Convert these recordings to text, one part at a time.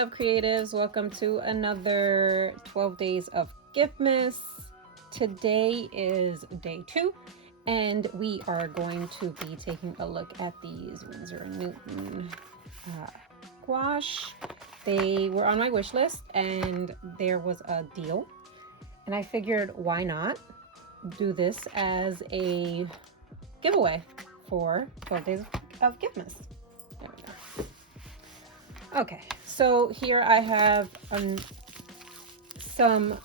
love creatives, welcome to another 12 days of Giftmas. Today is day 2 and we are going to be taking a look at these Winsor & Newton gouache. They were on my wish list and there was a deal and I figured why not do this as a giveaway for 12 days of Giftmas. There we go. Okay, so here I have some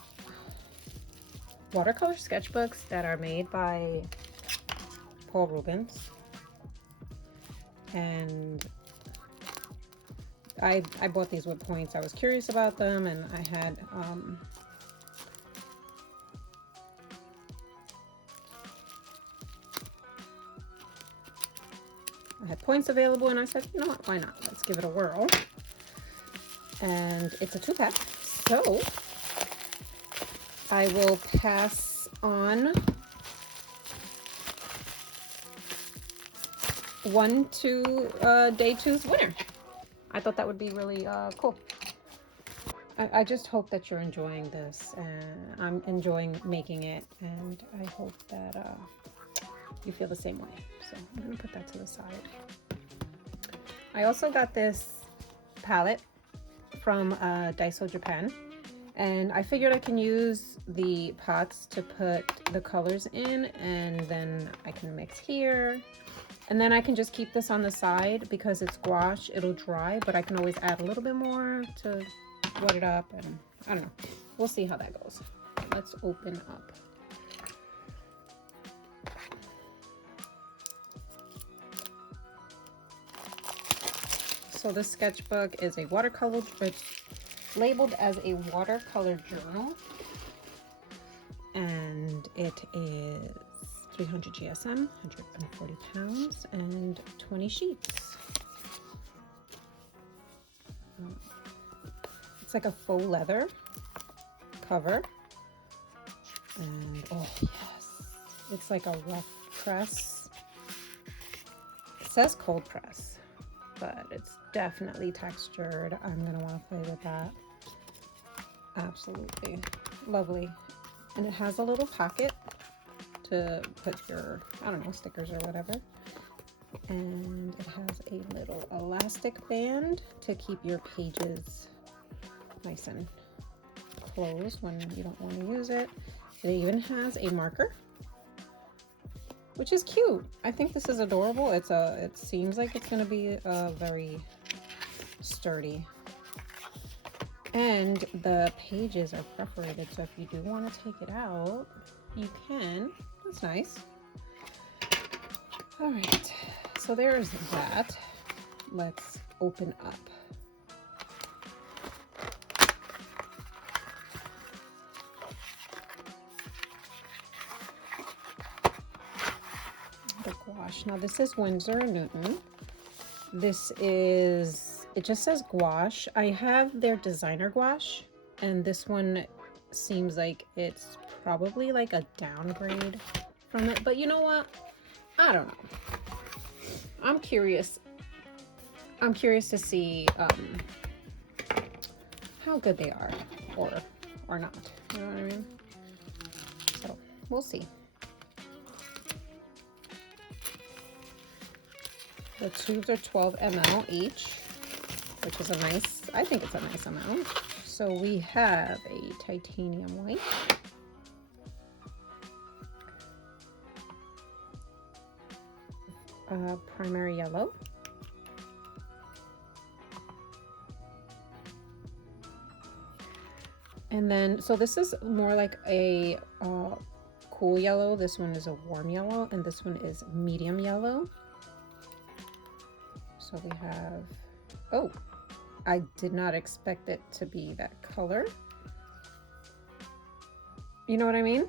watercolor sketchbooks that are made by Paul Rubens, and I bought these with points. I was curious about them, and I had points available, and I said, you know what, why not? Let's give it a whirl. And it's a 2-pack, so I will pass on one to day 2's winner. I thought that would be really cool. I just hope that you're enjoying this, and I'm enjoying making it, and I hope that you feel the same way. So I'm gonna put that to the side. I also got this palette from Daiso Japan, and I figured I can use the pots to put the colors in, and then I can mix here, and then I can just keep this on the side because it's gouache. It'll dry, but I can always add a little bit more to wet it up, and I don't know, we'll see how that goes. Let's open up. So this sketchbook is a watercolor, it's labeled as a watercolor journal, and it is 300 GSM, 140 pounds, and 20 sheets. It's like a faux leather cover, and oh yes, it's like a rough press. It says cold press, but it's definitely textured. I'm gonna want to play with that. Absolutely lovely. And it has a little pocket to put your, I don't know, stickers or whatever. And it has a little elastic band to keep your pages nice and closed when you don't want to use it. It even has a marker, which is cute. I think this is adorable. It seems like it's going to be very sturdy. And the pages are perforated, so if you do want to take it out, you can. That's nice. All right, so there's that. Let's open up. The gouache. Now this is Winsor & Newton. This is, it just says gouache. I have their designer gouache, and this one seems like it's probably like a downgrade from it, but you know what? I don't know. I'm curious to see how good they are or not. You know what I mean? So we'll see. The tubes are 12 ml each, which is a nice, I think it's a nice amount. So we have a titanium white, primary yellow, and then, so this is more like a cool yellow. This one is a warm yellow, and this one is medium yellow. So we have, oh, I did not expect it to be that color. You know what I mean?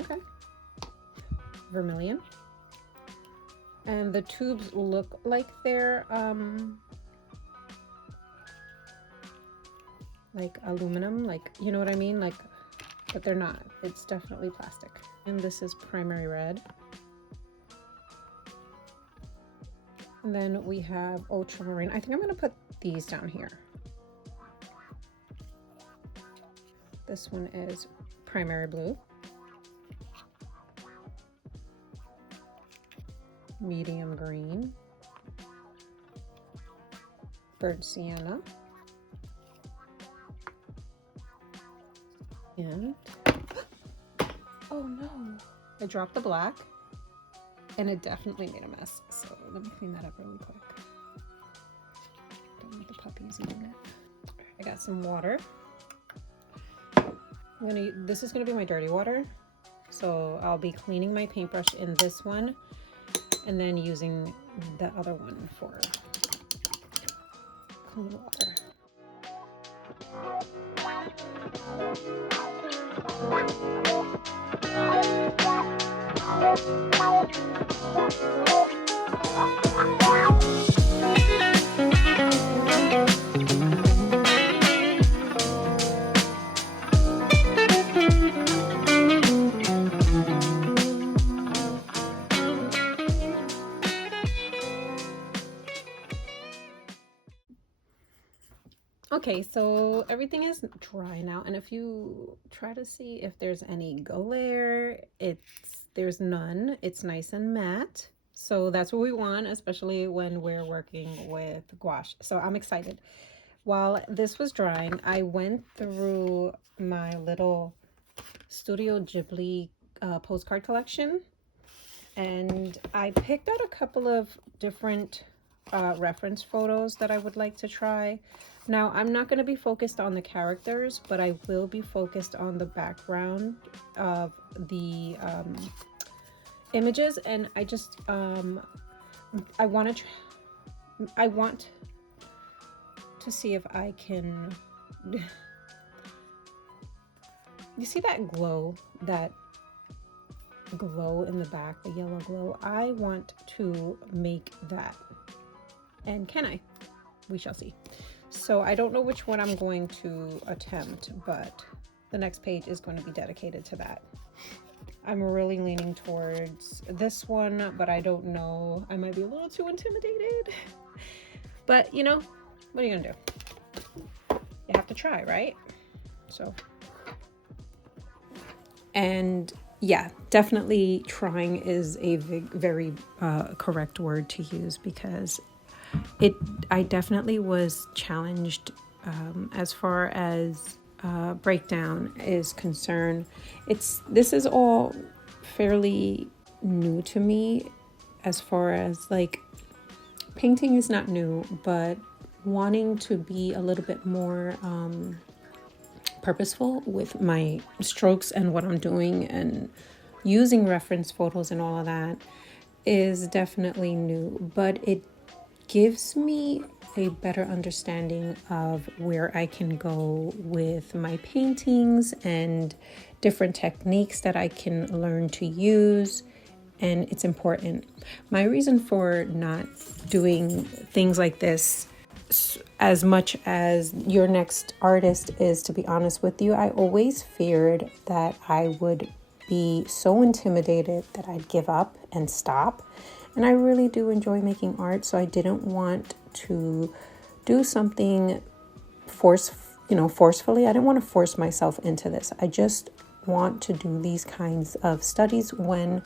Okay. Vermilion. And the tubes look like they're like aluminum, like, you know what I mean? Like, but they're not. It's definitely plastic. And this is primary red. And then we have ultramarine. I think I'm going to put these down here. This one is primary blue, medium green, burnt sienna, and oh no, I dropped the black and it definitely made a mess. So let me clean that up really quick. Don't want the puppies eating it. I got some water. This is gonna be my dirty water. So I'll be cleaning my paintbrush in this one and then using the other one for clean water. Okay, so everything is dry now, and if you try to see if there's any go layer, there's none. It's nice and matte, so that's what we want, especially when we're working with gouache. So I'm excited. While this was drying, I went through my little Studio Ghibli postcard collection, and I picked out a couple of different reference photos that I would like to try. Now, I'm not going to be focused on the characters, but I will be focused on the background of the images, and I just I want to see if I can. You see that glow in the back, the yellow glow? I want to make that. And can I? We shall see. So I don't know which one I'm going to attempt, but the next page is going to be dedicated to that. I'm really leaning towards this one, but I don't know. I might be a little too intimidated. But, you know, what are you going to do? You have to try, right? So. And yeah, definitely trying is a very correct word to use, because I definitely was challenged as far as breakdown is concerned. This is all fairly new to me, as far as like painting is not new, but wanting to be a little bit more purposeful with my strokes and what I'm doing, and using reference photos and all of that is definitely new, but it gives me a better understanding of where I can go with my paintings and different techniques that I can learn to use, and it's important. My reason for not doing things like this as much as your next artist is, to be honest with you, I always feared that I would be so intimidated that I'd give up and stop. And I really do enjoy making art, so I didn't want to do something forcefully. I didn't want to force myself into this. I just want to do these kinds of studies when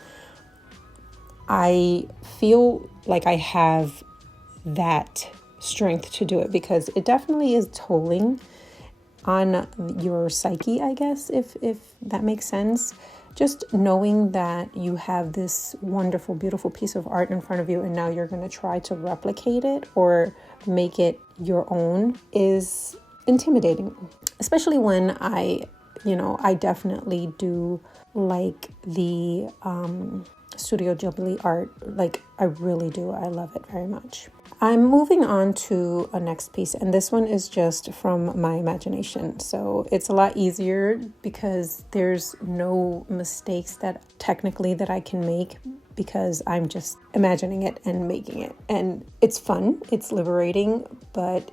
I feel like I have that strength to do it, because it definitely is tolling on your psyche, I guess, if that makes sense. Just knowing that you have this wonderful, beautiful piece of art in front of you, and now you're going to try to replicate it or make it your own is intimidating, especially when I definitely do like the Studio Ghibli art. Like, I really do. I love it very much. I'm moving on to a next piece, and this one is just from my imagination. So it's a lot easier because there's no mistakes that I can make, because I'm just imagining it and making it. And it's fun, it's liberating, but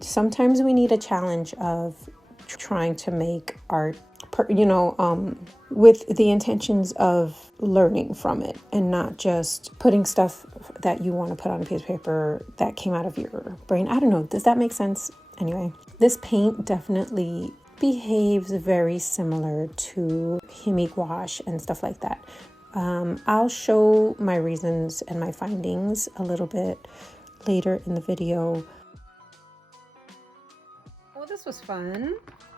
sometimes we need a challenge of trying to make art, with the intentions of learning from it, and not just putting stuff that you want to put on a piece of paper that came out of your brain. I don't know. Does that make sense? Anyway, this paint definitely behaves very similar to Himi gouache and stuff like that. I'll show my reasons and my findings a little bit later in the video. Well, this was fun.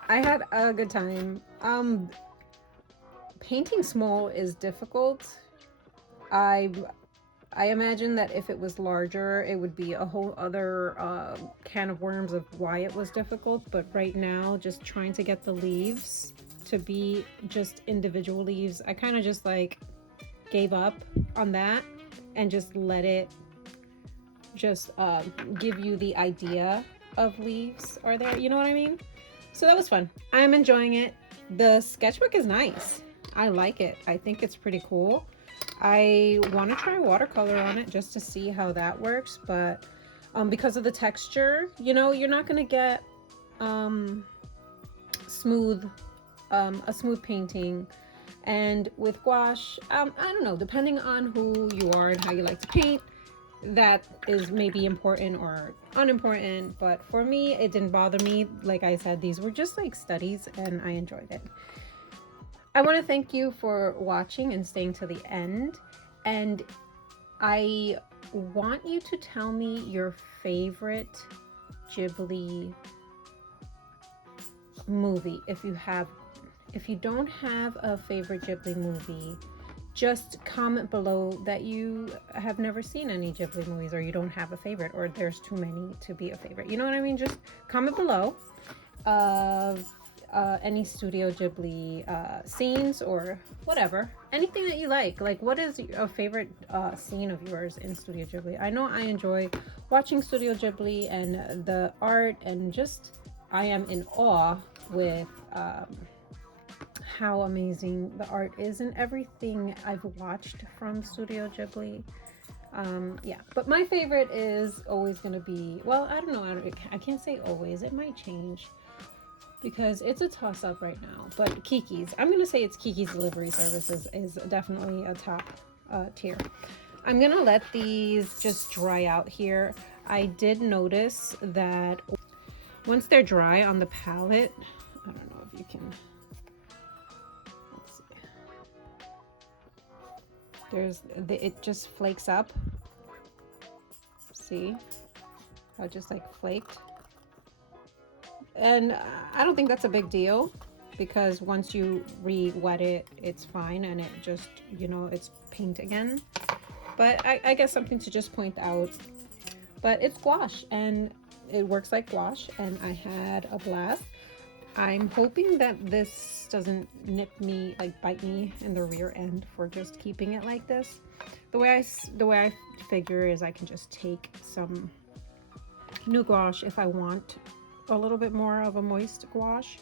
I had a good time. Painting small is difficult. I imagine that if it was larger, it would be a whole other can of worms of why it was difficult. But right now, just trying to get the leaves to be just individual leaves, I kind of just like gave up on that and just let it just give you the idea of leaves are there. You know what I mean? So that was fun. I'm enjoying it. The sketchbook is nice. I like it. I think it's pretty cool. I want to try watercolor on it just to see how that works, but because of the texture, you know, you're not going to get smooth a smooth painting. And with gouache, I don't know, depending on who you are and how you like to paint, that is maybe important or unimportant, but for me it didn't bother me. Like I said, these were just like studies and I enjoyed it. I want to thank you for watching and staying to the end, and I want you to tell me your favorite Ghibli movie. If you don't have a favorite Ghibli movie, just comment below that you have never seen any Ghibli movies, or you don't have a favorite, or there's too many to be a favorite. You know what I mean? Just comment below any Studio Ghibli scenes or whatever, anything that you like. Like, what is a favorite scene of yours in Studio Ghibli? I know I enjoy watching Studio Ghibli and the art, and just I am in awe with how amazing the art is in everything I've watched from Studio Ghibli. Yeah, but my favorite is always going to be, well, I don't know, I can't say always, it might change because it's a toss-up right now, but Kiki's, I'm going to say it's Kiki's Delivery Services is definitely a top tier. I'm going to let these just dry out here. I did notice that once they're dry on the palette, I don't know if you can, let's see, it just flakes up. See how it just like flaked? And I don't think that's a big deal, because once you re-wet it, it's fine, and it just, you know, it's paint again. But I guess something to just point out. But it's gouache, and it works like gouache, and I had a blast. I'm hoping that this doesn't nip me, like bite me in the rear end for just keeping it like this. The way I figure is I can just take some new gouache if I want a little bit more of a moist gouache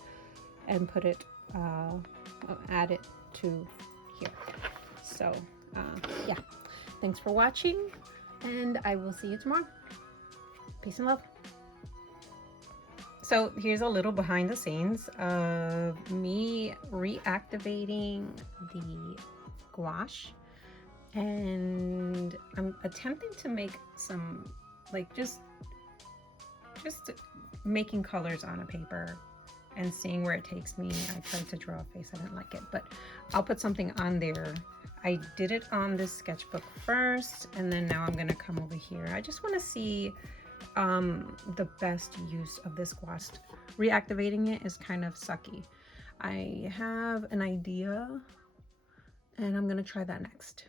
and put it, add it to here. So yeah, thanks for watching, and I will see you tomorrow. Peace and love. So here's a little behind the scenes of me reactivating the gouache, and I'm attempting to make some, like, just making colors on a paper and seeing where it takes me. I tried to draw a face, I didn't like it, but I'll put something on there. I did it on this sketchbook first, and then now I'm gonna come over here. I just want to see the best use of this gouache. Reactivating it is kind of sucky. I have an idea, and I'm gonna try that next.